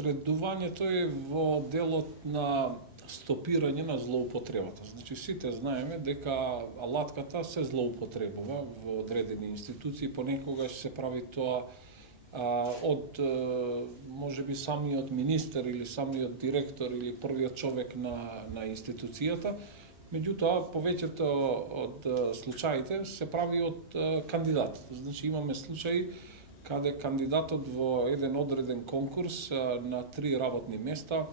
средувањето е во делот на стопирање на злоупотребата. Значи, сите знаеме дека алатката се злоупотребува во одредени институции, понекогаш се прави тоа од можеби самиот министер или самиот директор или првиот човек на институцијата. Меѓутоа, повеќето од случаите се прави од кандидат. Значи, имаме случаи каде кандидатот во еден одреден конкурс на 3 работни места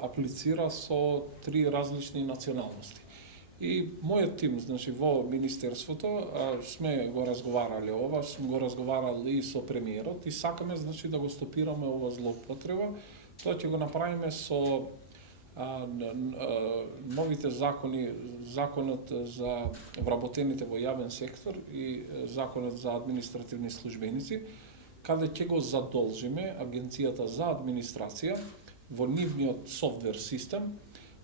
аплицира со 3 различни националности. И мојот тим, значи, во Министерството сме го разговарале ова, сме го разговарали и со премиерот и сакаме, значи, да го стопираме ова злоупотреба. Тоа ќе го направиме со новите закони, законот за вработените во јавен сектор и законот за административни службеници, каде ќе го задолжиме Агенцијата за администрација во нивниот софтвер систем,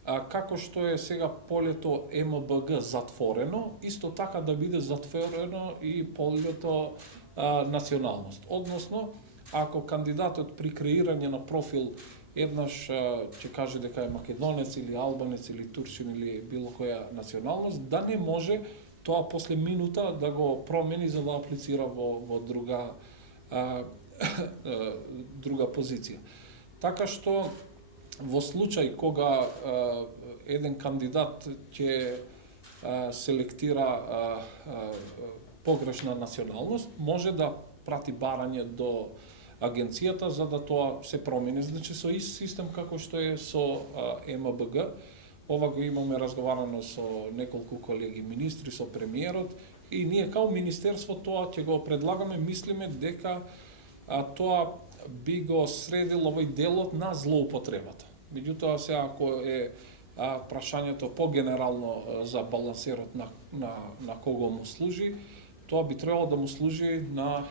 како што е сега полето МБГ затворено, исто така да биде затворено и полето националност. Односно, ако кандидатот при креирање на профил еднаш ќе каже дека е македонец или албанец или турчин или било која националност, да не може тоа после минута да го промени за да аплицира во друга позиција. Така што во случај кога еден кандидат ќе селектира погрешна националност, може да прати барање до агенцијата за да тоа се промени. Значи, со ист систем како што е со МБГ, ова го имаме разговарано со неколку колеги министри, со премиерот, и ние као министерство тоа ќе го предлагаме, мислиме дека тоа би го средил овој делот на злоупотребата. Меѓутоа, сега ако е прашањето по-генерално за балансерот на кого му служи, тоа би требало да му служи на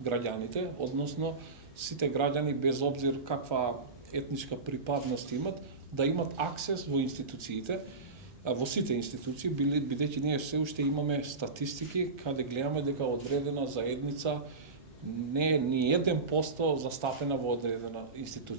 граѓаните, односно сите граѓани без обзир каква етничка припадност имат, да имат аксес во институциите, во сите институции, бидејќи ние се уште имаме статистики каде гледаме дека одредена заедница не е ни 1% застапена во одредена институција.